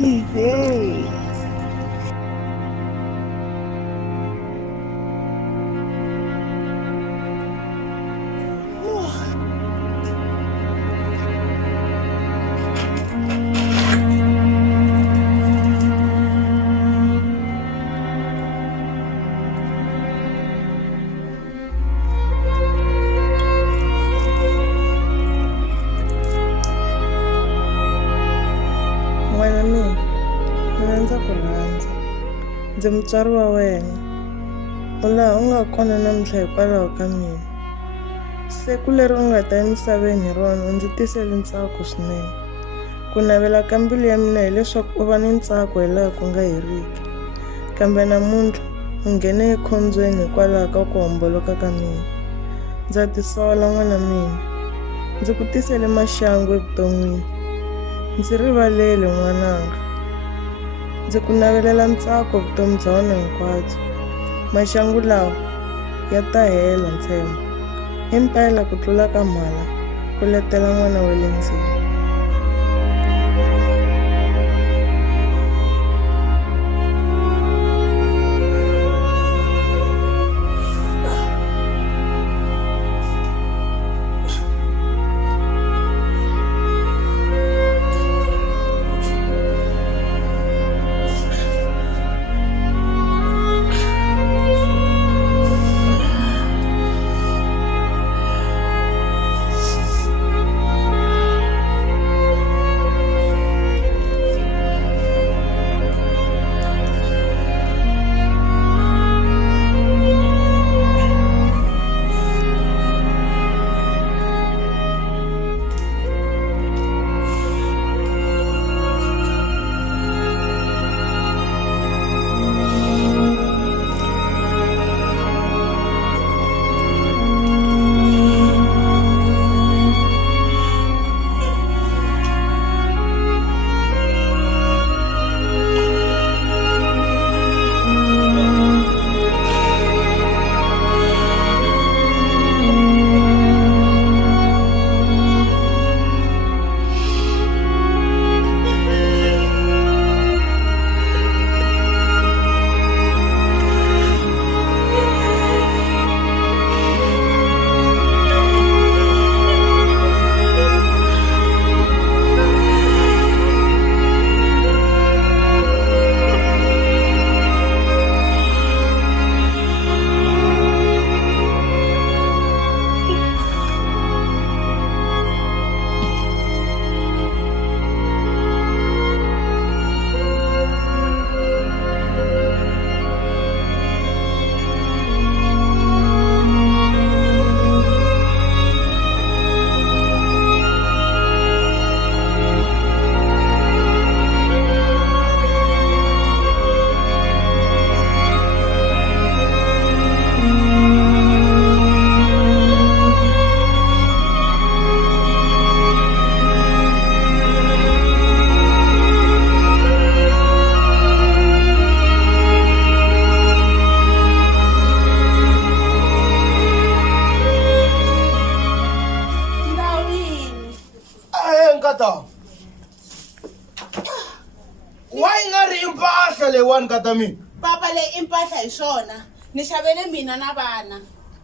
Easy. N'wana mina ndza ku rhandza, ndzi mutswari wa wena, u laha u nga kona namuntlha hikwalaho ka mina. Siku leri u nga ta emisaveni hi rona u ndzi tisele ntsako swinene. Ku navela ka mbilu ya mina hileswaku u va ni ntsako hi laha ku nga heriki, kambe namuntlha u nghene ekhombyeni hikwalaho ka ku homboloka ka mina. Ndza tisola n'wana mina, ndzi ku tisele maxangu evuton'wini. Ndzi rivalele n'wananga, ndzi ku navelela ntsako vutomi bya wena hinkwabyo. Maxangu lawa ya ta hela ntshembo, impela ku tlula ka mhala ku letela n'wana wa le ndzeni. Kata mina papa le impahla hi swona ni xavele mina na vana.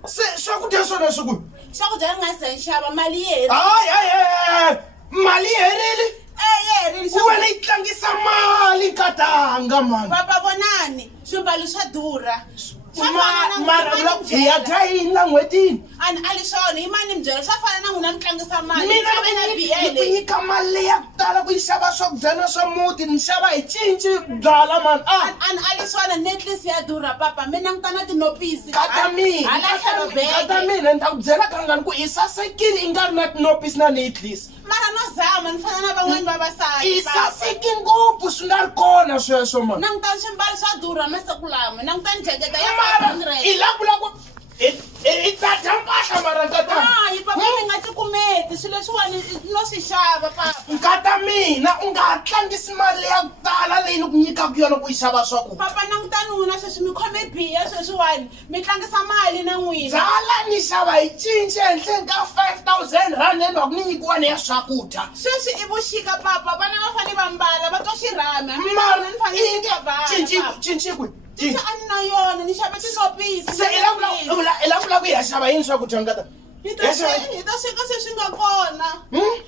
Se swakudya swona swiku Swakudya ni nga se xava mali yi hayi mali yi herile. Yi herile. Wena yi tlangisa mali katanga mani. Papa vonani swimbalo swa durha. Mara vula ku ya dayini la n'hwetini. Ali swona yi mani mi byela swa fana na n'wina mi tlangisa mali. Mina ni nyika mali ya ku tala ku yi xava swakudya na swa muti ni xava hi cinci byala mani. Ali swona necklace ya durha papa mina ni tana tinopisi. Kata mina ni ta ku byela kangani ku i sasekile i nga ri na tinopisi na necklace. Mara no zama ni fana na van'wani vavasati. I saseki ngopfu swi nga ri kona sweswo mani. Nangutani swimbalo swa durha masiku lama nangutani jacket ya I lavula ku I ta mpahla mara nkata. Hayi papa mi nga tikumeti swilo leswiwani no swi xava papa. Nkata mina u nga tlangisi mali ya ku tala leyi ni ku nyikaka yona ku yi xava swakudya. Papa langutani n'wina sweswi mi khome biya sweswiwani mi tlangisa mali na n'wina. Dzala ni xava hi cinci ehenhleni ka 5,000 rand leyi va ku ni nyikiwa ni ya swakudya. Sweswi i vuxika papa vana va fane va mbala va twa xirhami hambi Mara ni fanele ni kavhala. cinci kwihi? Cinci a ni na yona ni xave tisopisi. Se i lavula ku ya xava yini swakudya nkata? Hi ta sweka sweswi nga kona.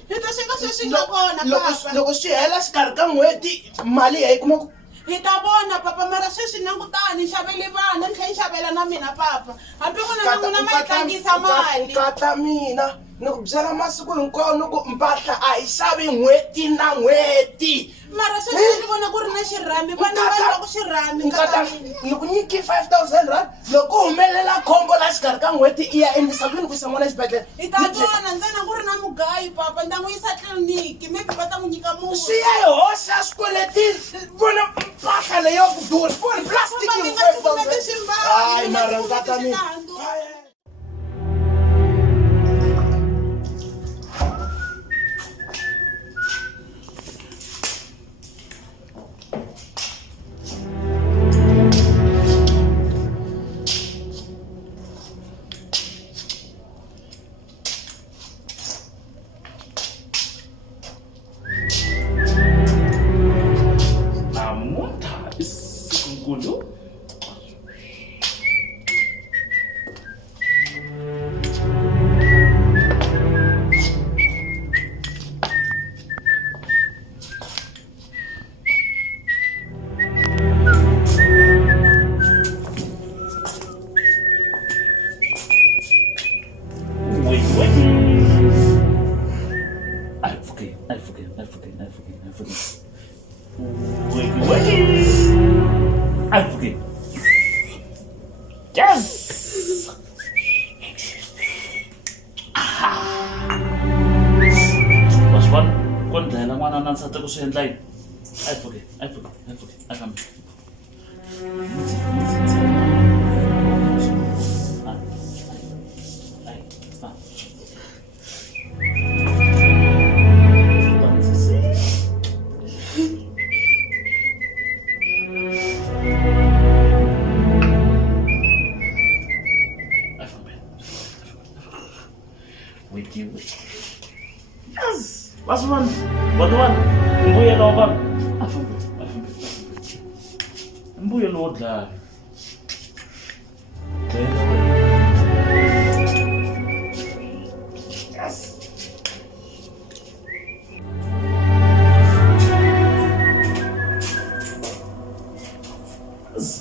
Hi ta sweka sweswi nga kona papa. Loko swi hela xikarhi ka n'hweti mali ya yi kuma ku. Hi ta vona papa mara sweswi langutani ni xavele vana ni tlhela ni xavela na mina papa hambi n'wina na n'wina ma yi tlangisa mali. Nkata mina ni ku byela masiku hinkwawo ni ku mpahla a yi xavi n'hweti na n'hweti. Mara sweswi ni vona ku ri na xirhami vana va twa ku xirhami nkata mina. Ni ku nyiki 5,000 rand loko humelela khombo la xikarhi ka n'hweti i ya endlisa ku yini ku yisa n'wana exibedhlele. Hi ta vona ntsena ku ri na mugayo papa ni ta n'wi yisa tliliniki maybe va ta n'wi nyika murhi. Swi ya hi hoxa swikweletini vona mpahla leyi ya ku durha vona plastic Papa mi yi nga tikumeti swimbalo. Hayi mara nkata mina. I forget. Yes! Was one? Kung dahil ang mga nansata ko sa handline. I forget. I come. Yes! What's one? What one? Mbuya lo ba? Mbuya lo dla. Yes!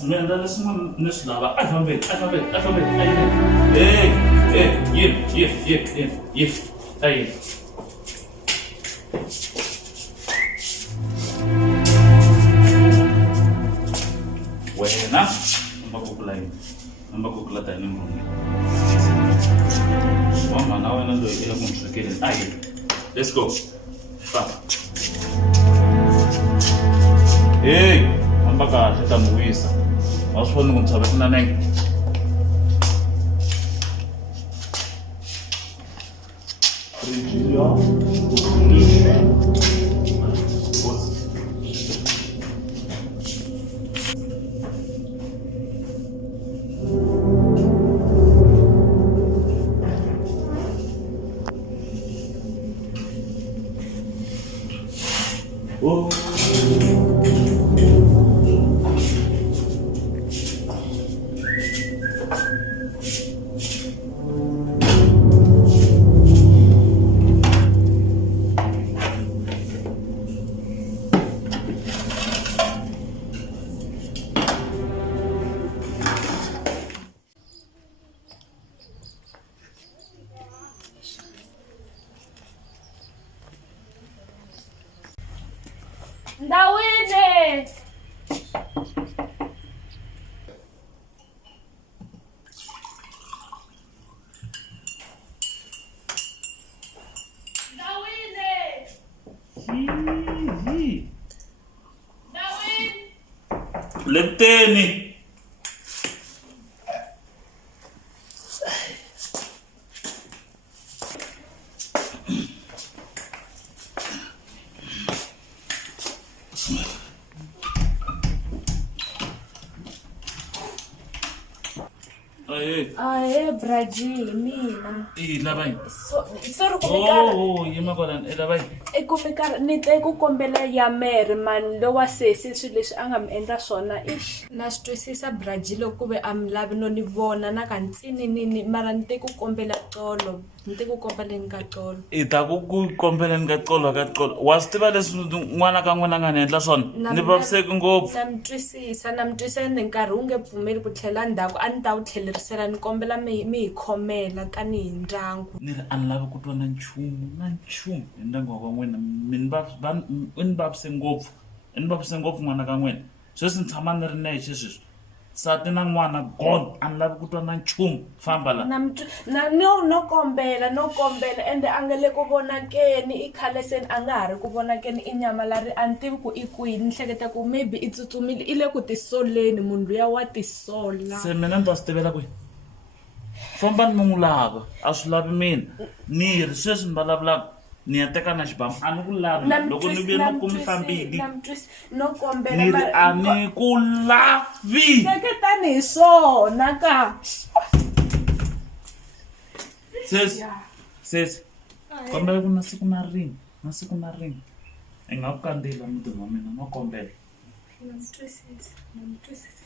Man, that is one Nuslava. I found it. Hey. Buena. Ambakukula tayo ng mga. Mama, now I know ilang kong sakilin. Ay, let's go. Pa. Hey, ambaka kita muwisa. Masuk nung sabi ko na neng. Oh. Ndawine! Lenteni. Ahe Braji mina. Labai. Sorry kumekara. Yima kwala labai. Kumekara ni te ku kombela ya mere man lo wa sesi swilo leswi anga mi endla swona ish. Na swi twisisa Braji loko ve amlavi no ni vona na kantsini nini mara ni te ku kombela tolo. Ni te ku kombela nga tolo. Ta ku kombela nga tolo ka tolo. Wa swi tiva leswi n'wana ka n'wana nga ni endla swona. Ni vaviseki ngopfu. Namtwisisa ni nkarhi wu nge pfumeli ku tlhela ndzhaku a ni ta wu tlhelerisela ni kombela mi hi khomela tanihi ndyangu. Ni ri a ni lavi ku twa na nchumu hi ndyangu wa ka n'wina ni vavise ngopfu n'wana ka n'wina sweswi ni tshama ni ri nexe sweswi nsati na n'wana gone a ni lavi ku twa na nchumu famba la no kombela ende a nga le ku vonakeni i khale seni a nga ha ri ku vonakeni i nyamalari a ni tivi ku i kwini ni hleketa ku maybe i tsutsumile i le ku tisoleni munhu luya wa tisola se mina ni ta swi tivela kwihi famba ni n'wi lava a swi lavi mina ni ri sweswi ni vulavulaka ni ya teka na xibamu a ni ku lavi loko ni vuye ni kumi fambili no kombela ni ri a ni ku lavi hleketani hi swona ka sesi kombela ku na siku na ringi i nga ku kandziyela mutini wa mina no kombela namtwisisa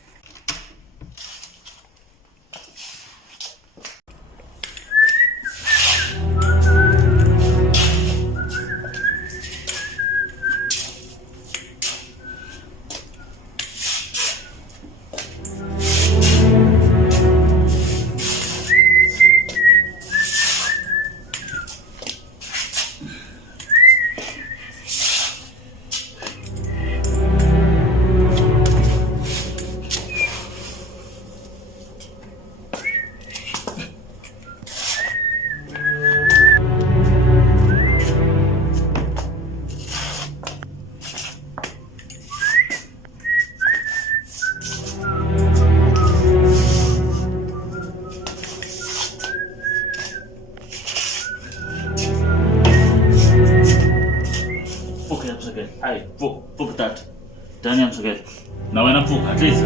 Ai, pfuka tata. Dani amsukela. Na wena pfuka at least.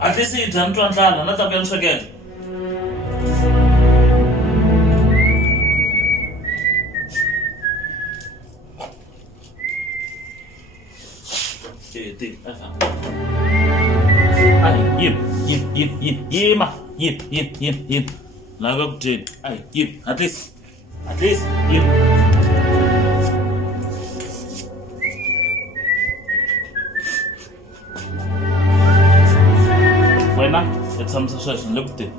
At least it's done to Andala, not against again. Yip. Now go to yip. At least, yip. It's some session. Look at it.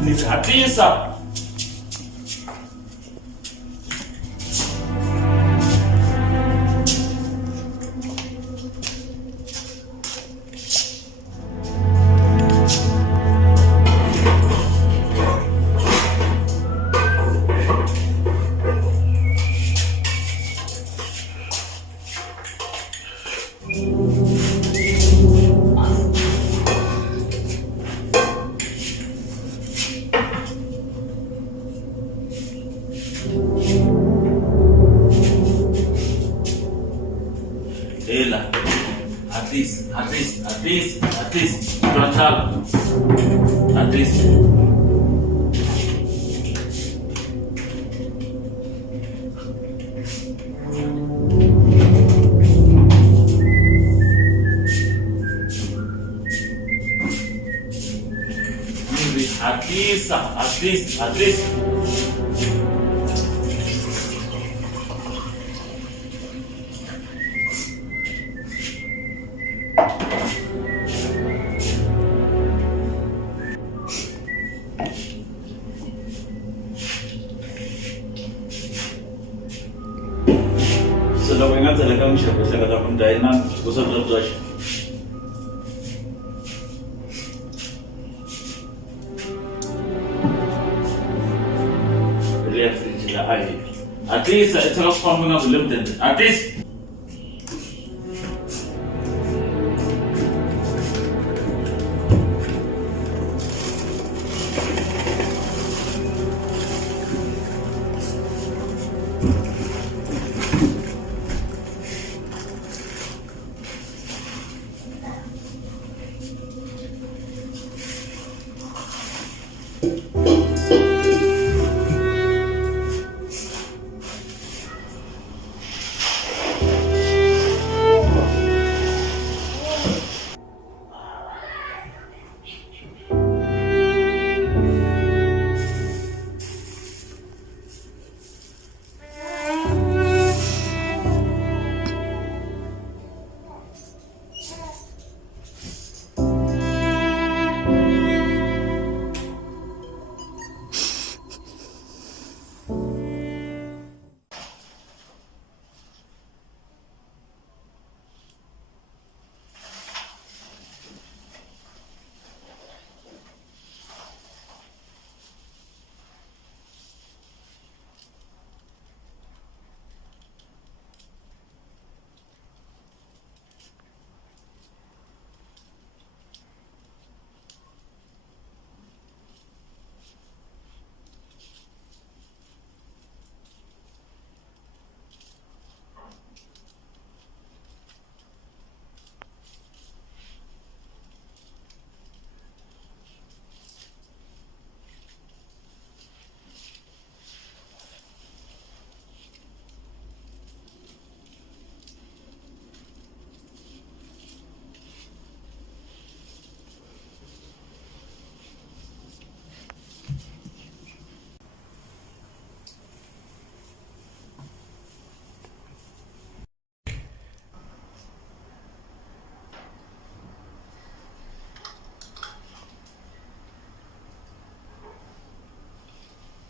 Nithatisa. Ela, at least. Plantala. At least. At least. ntsela ka muxaka hlangana ku ndhayi na kusabya byaxe ya fridge la ayi at least it's a famba nga limited at least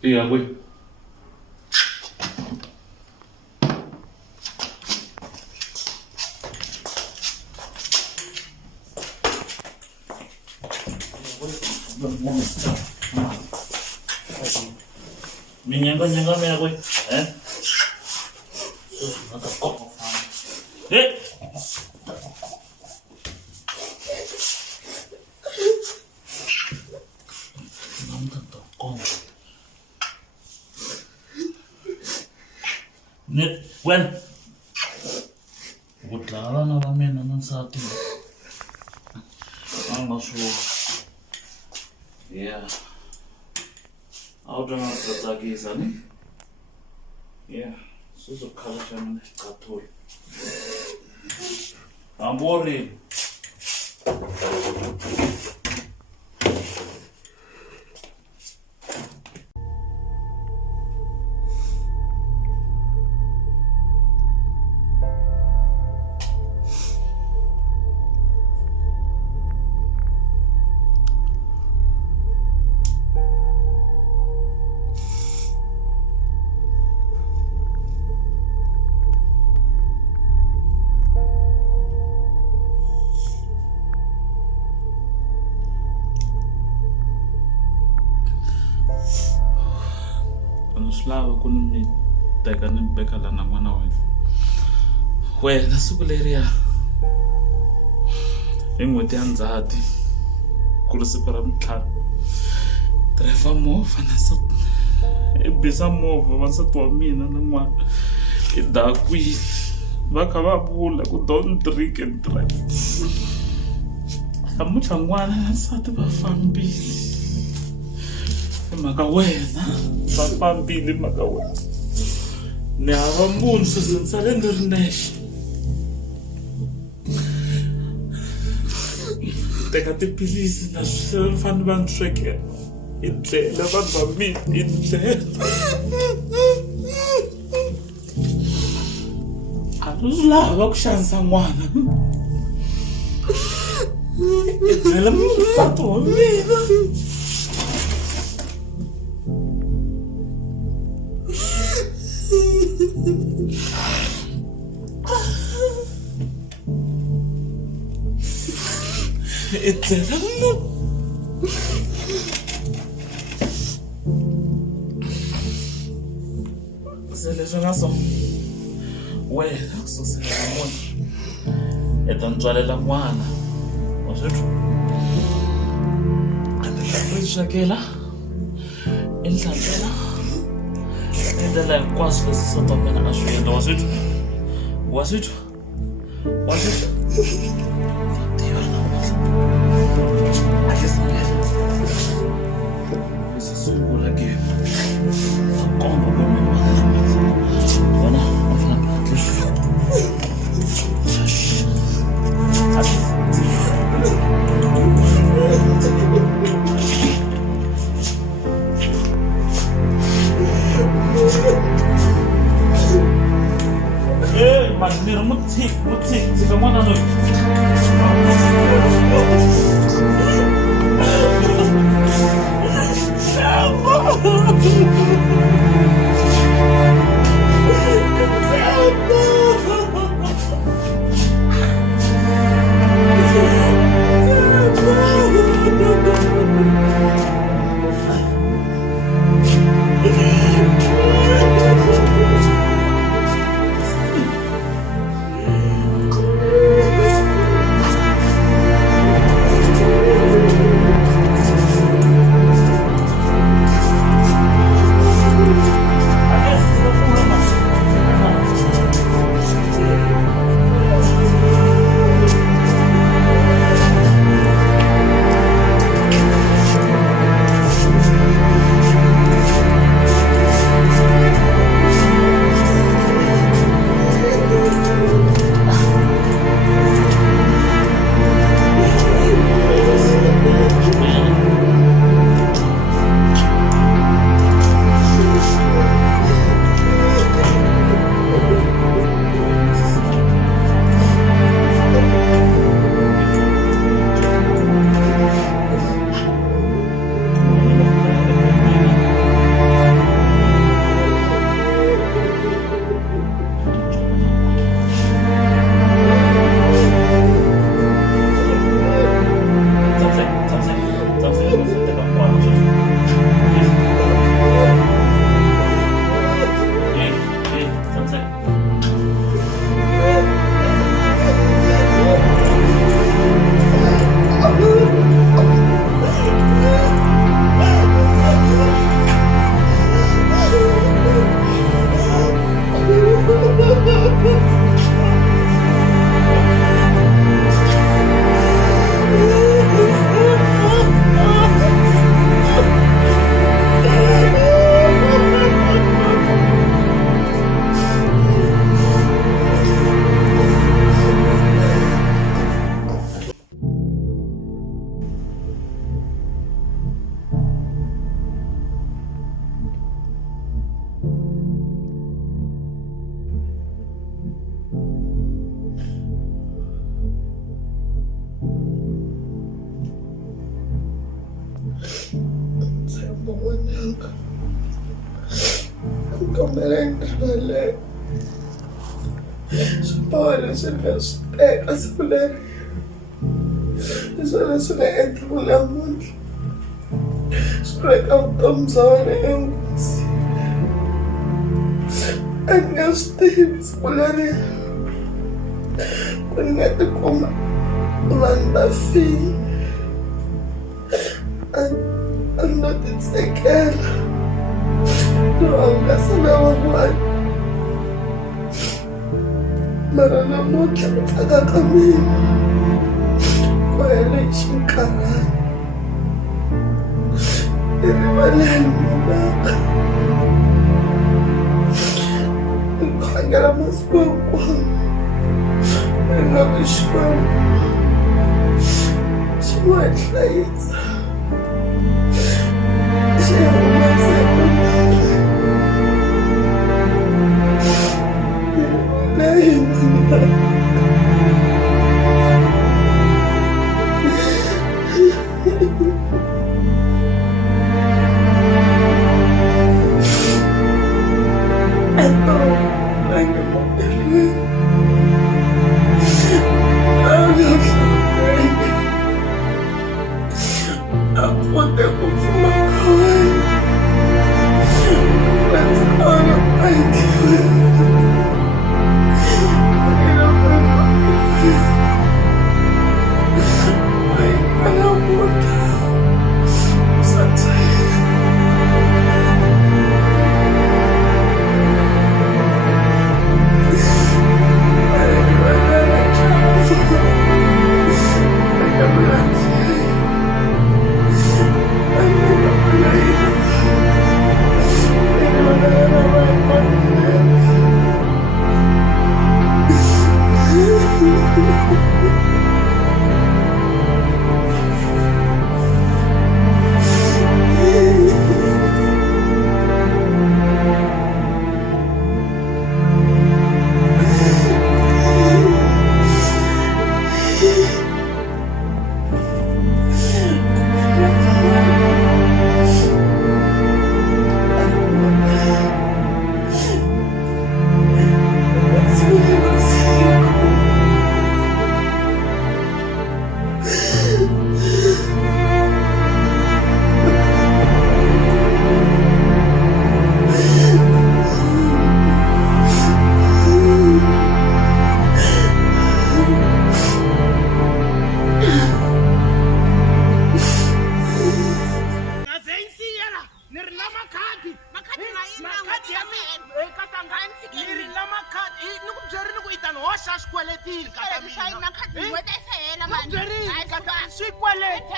iya gue nyangka me gue mata kok Net, when? Utlala na kami naman sa atin. Ang masuro. Yeah. Ako dyan ang tatagi isa ni. Yeah. Susukala siya ng katol. I'm worried. Lava ku ni teka ni beka la na n'wana wena siku leriya hi n'hweti ya Ndzhati ku ri siku ra Vuntlhanu driver movha na i bisa movha wansati wa mina na n'wana i dakwile va kha va vula ku don't drink and drive namuntlha n'wana na nsati va fambile maka wena va fambile maka wena ni hava munhu sweswi ni sale ni ri nexe teka tiphilisi na swi fanele va ni swekela i tlela vanhu va mina i tlela a ni swi lava ku xanisa n'wana i tlela nsati wa mina etlela munhu se leswi nga so wena kususela namuntlha ta ntswalela n'wana wa swithu i swekela i hlantswela i ndlela hinkwaswo leswi nsati wa mina a swi endla wa swithu tiva namuntlha a yi sungela ku sungula game komba ku mi vona mas nira mutik sika n'wana loyi Olha, você fez essa mulher. Isso não é entre mulher muito. Espreca o tom zona eu. A minha esteves mulher. Quando é que como landa fim. Ando te dizer não, essa não é uma mara namuntlha mi tsaka ka mina ku hele xinkarhana erivaleni munaka ni khongela masiku hinkwawo mi nga vi xikwembu xi n'wi hlayisa xi humesa ku makhadi n'hweti yi se hela mani. Swikweleti.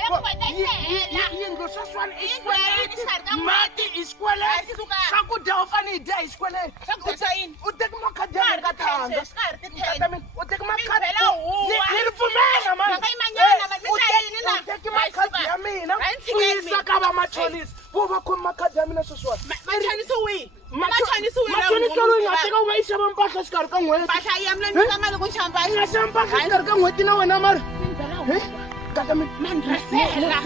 Yindlu sweswiwani i swikweleti. Mati i swikweleti. Swakudya u fanele hi dya hi swikweleti. Swakudya swa yini? U teki makhadi ya mina ka tanga. Swi karhi ti-10. U teki makhadi. Phela huwa. Ni ri pfumela mani. Mhaka yimanyana mani, mi ta yini na? U teki makhadi ya mina. Hayi U tshikeli yisa ka vamachonisi. Vo va khomi makhadi ya mina sweswiwani. Machonisi wihi? Machonisi wihi? Machonisi loyi nga teka u va yi xava mpahla xikarhi ka n'hweti. Mpahla ya mina ni nyika mali ku xava mpahla. I nga xava mpahla xikarhi ka n'hweti na wena mara. Kata mi Mandresela.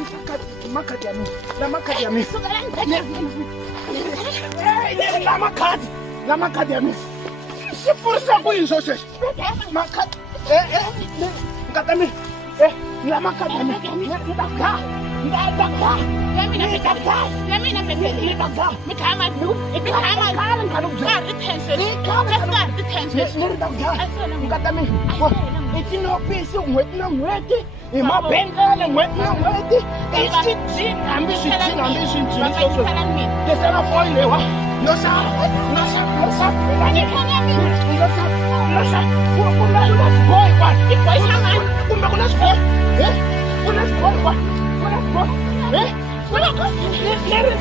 makhadi ya mina. La makhadi ya mina. Sukela La makhadi ya mina. Swi pfurisa ku yini swo sweswi? Makhadi. Kata mi. La makhadi ya mina. Ni ta dlaya. ya mina pepele. Ni ta dlaya. Mi khaya mali. Mi khaya mali. Karhi ti-tension. Just karhi ti-tension. Ni ta dlaya. Kata mi. I tinopisi n'hweti na n'hweti. I mabengele n'hweti na n'hweti. I swicini hambi swicini hambi swicini swo sweswi. Tisela foyi lewa. Nosa. Kuna swibohi kwani. Boy xa mani. Kumbe kuna swibohi. Kuna swibohi kwani. Kuna swibohi. Leri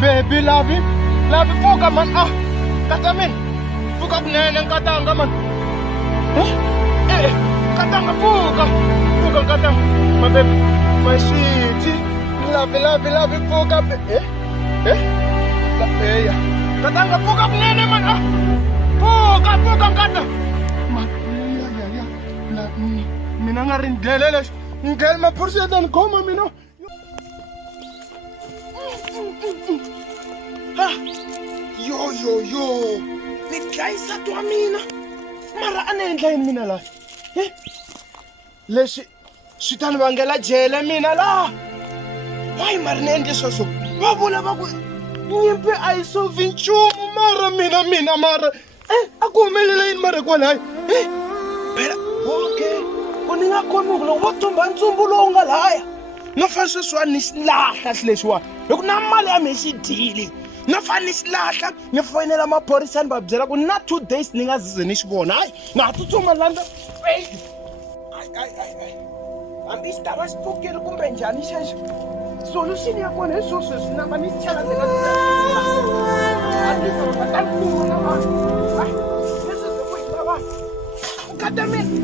baby love fuka man katamin fuka kunene katanga man katanga fuka katanga my baby my sweetie love fuka katanga fuka kunene man fuka kata mina nga ri ndlele lexi ngel maphorisa ni khoma mina yo ni dlayisa twa mina mara a ni endla yini mina laha leswi swi ta ni vangela jele mina laha wayi mara ni endle sweswo va vula va ku nyimpi a yi solvi nchumu mara mina mara a ku humelela yini mara kwalayo phela okay ku ni nga khomi ku loko vo tumba ntsumbu lowu nga lahaya no fana sweswiwani ni xi lahla xi lexiwani hi ku na mali ya mi xi dyile no fane ni xi lahla ni foyinela maphorisa ni va byela ku na 2 days ni nga zize ni xi vona hayi na ha tsutsuma landza hambi xi ta va xi pfukile kumbe njhani xexo solution ya kona hi swo sweswi namba ni xi chela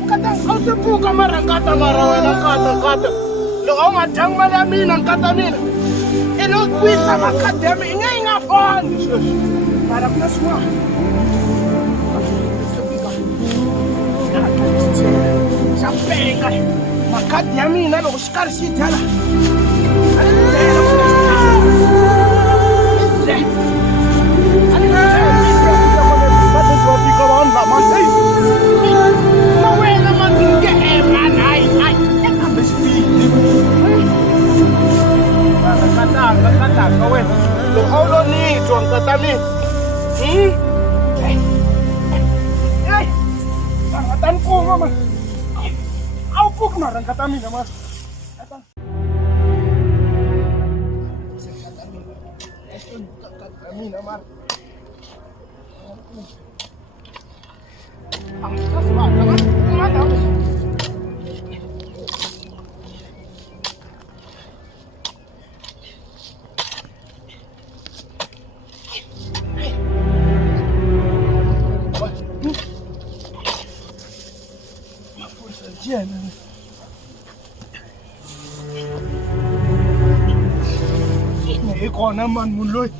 nkata a wu se pfuka mara nkata mara wena nkata loko a wu nga dyangi mali ya mina nkata mina i lo wisa makhadi ya mina yi nga fani sweswi mara ku na swin'wana xa penga makhadi ya mina loko xi karhi xi dyala a ni byela va fika vanhu lama na wena manike eman hayi ekambe xipidi katanga wena loko a wu lo ni twa nkata mina va nga ta ni kuma ma a wu pfuki mara nkata mina ma mina mara kona mani munhu loyi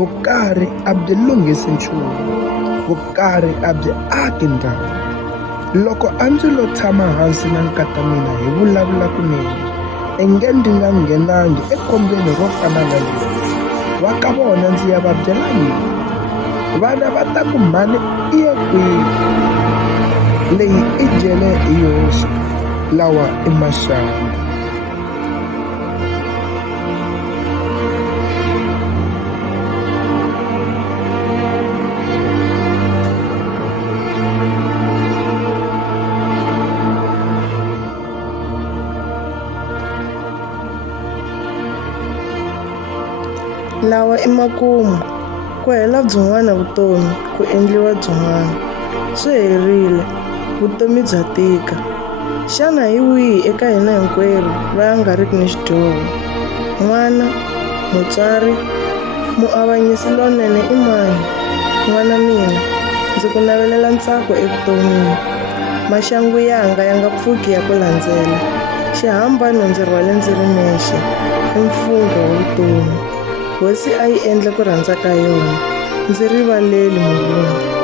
vukarhi a byi lunghisi nchumu, vukarhi a byi aki ndhawu. Loko a ndzi lo tshama hansi na nkata mina hi vulavula kunene, enge ndi nga nghenangi ekhombyeni ro fana na leri. Va ka vona ndzi ya va byela yini? Vana va ta ku mhani i ye kwihi? Leyi i jele hi yoxe, lawa i maxaka. lawa i makumu, ku hela byin'wana vutomi, ku endliwa byin'wana. Swi herile, vutomi bya tika. Xana hi wihi eka hina hinkwerhu va nga riki ni xidyoho? N'wana, mutswari, muavanyisi lonene i mani? N'wana mina, ndzi ku navelela ntsako evuton'wini. Maxangu yanga ya nga pfuki ya ku landzela. Xihambano ndzi rhwale ndzi ri nexe, i mfungho wa vutomi. Hosi a yi endle ku rhandza ka yona, ndzi rivaleli Mulungu.